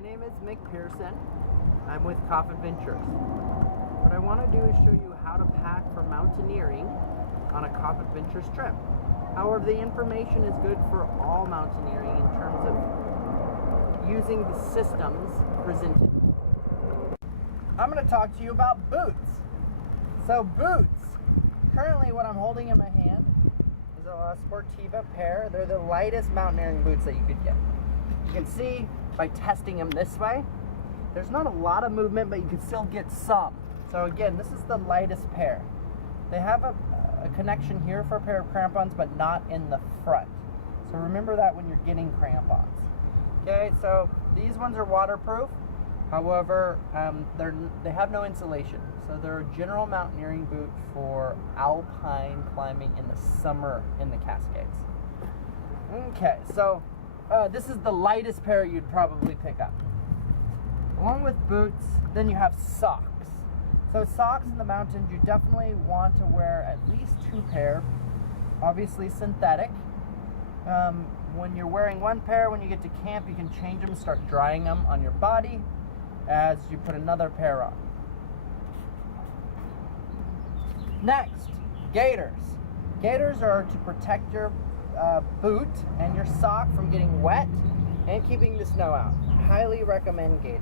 My name is Mick Pearson. I'm with KAF Adventures. What I want to do is show you how to pack for mountaineering on a KAF Adventures trip. However, the information is good for all mountaineering in terms of using the systems presented. I'm going to talk to you about boots. So boots, currently what I'm holding in my hand is a Sportiva pair. They're the lightest mountaineering boots that you could get. You can see by testing them this way, there's not a lot of movement, but you can still get some. So again, this is the lightest pair. They have a connection here for a pair of crampons, but not in the front. So remember that when you're getting crampons. Okay, so these ones are waterproof. However, they have no insulation. So they're a general mountaineering boot for alpine climbing in the summer in the Cascades. Okay, so this is the lightest pair you'd probably pick up. Along with boots, then you have socks. So socks in the mountains, you definitely want to wear at least 2 pair, obviously synthetic. When you're wearing 1 pair, when you get to camp, you can change them, start drying them on your body as you put another pair on. Next, gaiters. Gaiters are to protect your boot and your sock from getting wet and keeping the snow out. Highly recommend gaiters.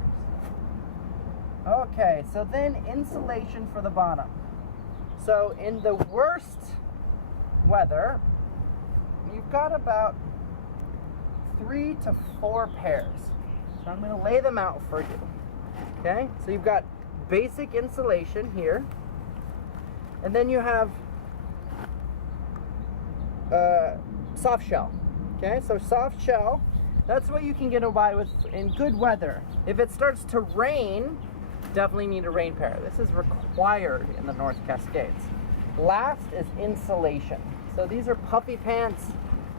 Okay, so then insulation for the bottom. So in the worst weather, you've got about 3 to 4 pairs. So I'm going to lay them out for you. Okay, so you've got basic insulation here, and then you have soft shell. Okay, so soft shell, that's what you can get away with in good weather. If it starts to rain, definitely need a rain pair. This is required in the North Cascades. Last is insulation. So these are puffy pants,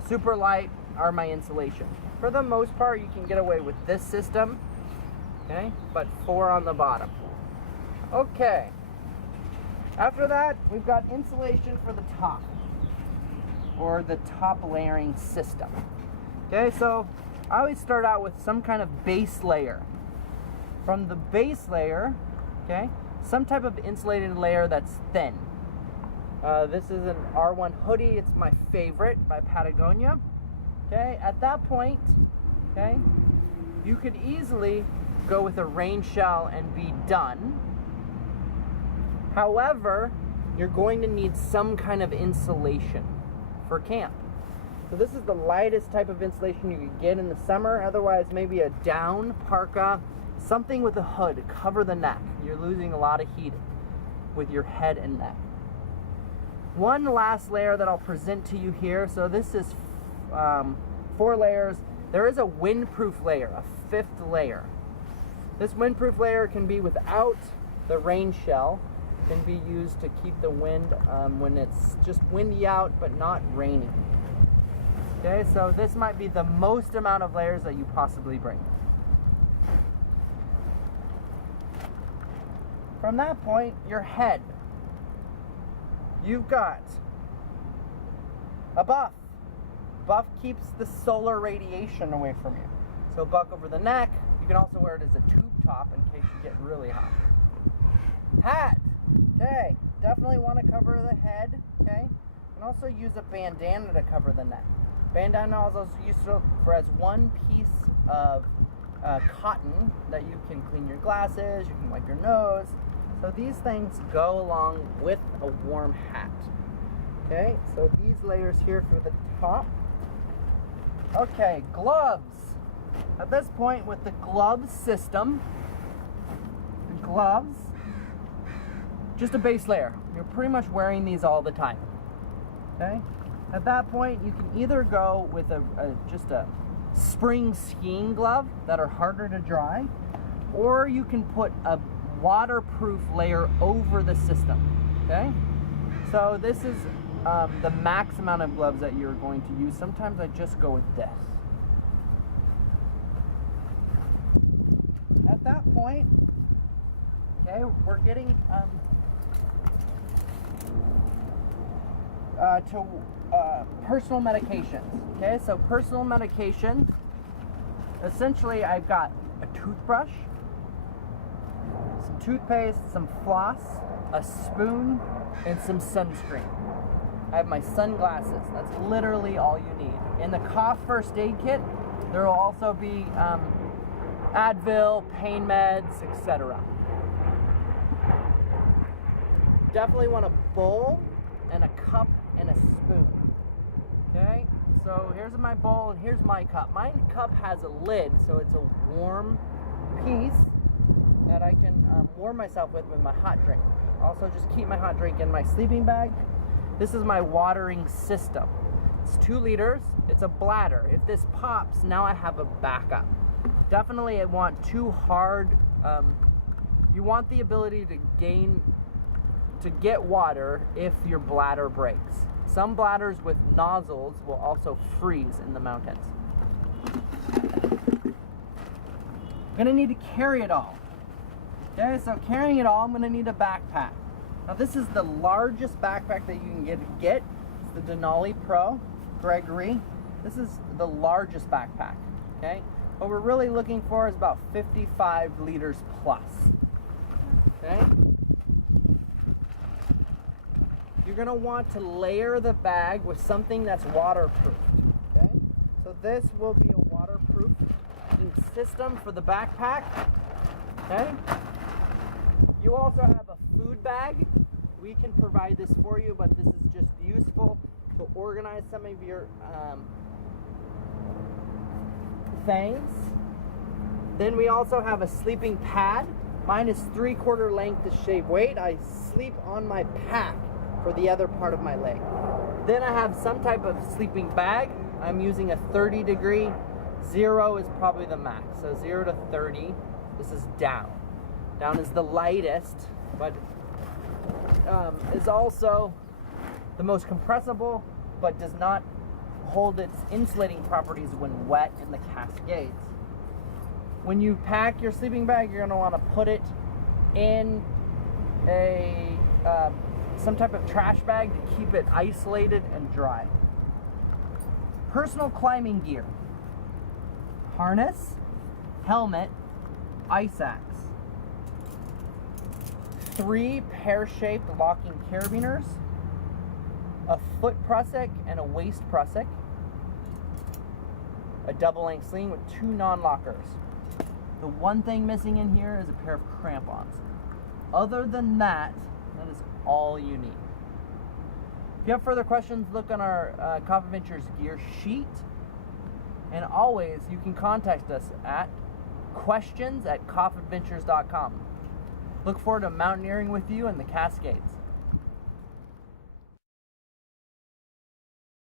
super light, are my insulation. For the most part, you can get away with this system, okay, but 4 on the bottom. Okay, after that, we've got insulation for the top, or the top layering system. Okay, so I always start out with some kind of base layer. From the base layer, okay, some type of insulated layer that's thin. This is an R1 hoodie. It's my favorite by Patagonia. Okay, at that point, okay, you could easily go with a rain shell and be done. However, you're going to need some kind of insulation for camp. So this is the lightest type of insulation you could get in the summer. Otherwise, maybe a down parka, something with a hood to cover the neck. You're losing a lot of heat with your head and neck. One last layer that I'll present to you here. So this is 4 layers. There is a windproof layer, a 5th layer. This windproof layer can be without the rain shell. Can be used to keep the wind when it's just windy out but not raining. Okay, so this might be the most amount of layers that you possibly bring. From that point, your head. You've got a buff. Buff keeps the solar radiation away from you. So buck over the neck. You can also wear it as a tube top in case you get really hot. Hat. Okay, definitely want to cover the head. Okay, and also use a bandana to cover the neck. Bandana is also useful for as one piece of cotton that you can clean your glasses, you can wipe your nose. So these things go along with a warm hat. Okay, so these layers here for the top. Okay, gloves. At this point with the glove system, gloves, just a base layer. You're pretty much wearing these all the time. Okay? At that point, you can either go with just a spring skiing glove that are harder to dry, or you can put a waterproof layer over the system. Okay? So this is the max amount of gloves that you're going to use. Sometimes I just go with this. At that point, okay, we're getting to personal medications. Okay, so personal medication, essentially I've got a toothbrush, some toothpaste, some floss, a spoon, and some sunscreen. I have my sunglasses. That's literally all you need. In the KAF first aid kit, there will also be Advil, pain meds, etc. Definitely want a bowl and a cup and a spoon. Okay, so here's my bowl and here's my cup. My cup has a lid, so it's a warm piece that I can warm myself with my hot drink. Also, just keep my hot drink in my sleeping bag. This is my watering system. It's 2 liters. It's a bladder. If this pops, now I have a backup. Definitely, I want 2 hard. You want the ability to get water if your bladder breaks. Some bladders with nozzles will also freeze in the mountains. I'm gonna need to carry it all. Okay, so carrying it all, I'm gonna need a backpack. Now this is the largest backpack that you can get. It's the Denali Pro Gregory. This is the largest backpack, okay? What we're really looking for is about 55 liters plus, okay? You're gonna want to layer the bag with something that's waterproof, okay? So this will be a waterproof system for the backpack, okay? You also have a food bag. We can provide this for you, but this is just useful to organize some of your things. Then we also have a sleeping pad. Mine is 3/4 length to shave weight. I sleep on my pack for the other part of my leg. Then I have some type of sleeping bag. I'm using a 30 degree. 0 is probably the max. So 0 to 30, this is down. Down is the lightest, but is also the most compressible, but does not hold its insulating properties when wet in the Cascades. When you pack your sleeping bag, you're going to want to put it in a some type of trash bag to keep it isolated and dry. Personal climbing gear: harness, helmet, ice axe, 3 pear-shaped locking carabiners, a foot prusik and a waist prusik, a double-length sling with 2 non-lockers. The one thing missing in here is a pair of crampons. Other than that, that is all you need. If you have further questions, look on our KAF Adventures gear sheet. And always, you can contact us at questions@kafadventures.com. Look forward to mountaineering with you in the Cascades.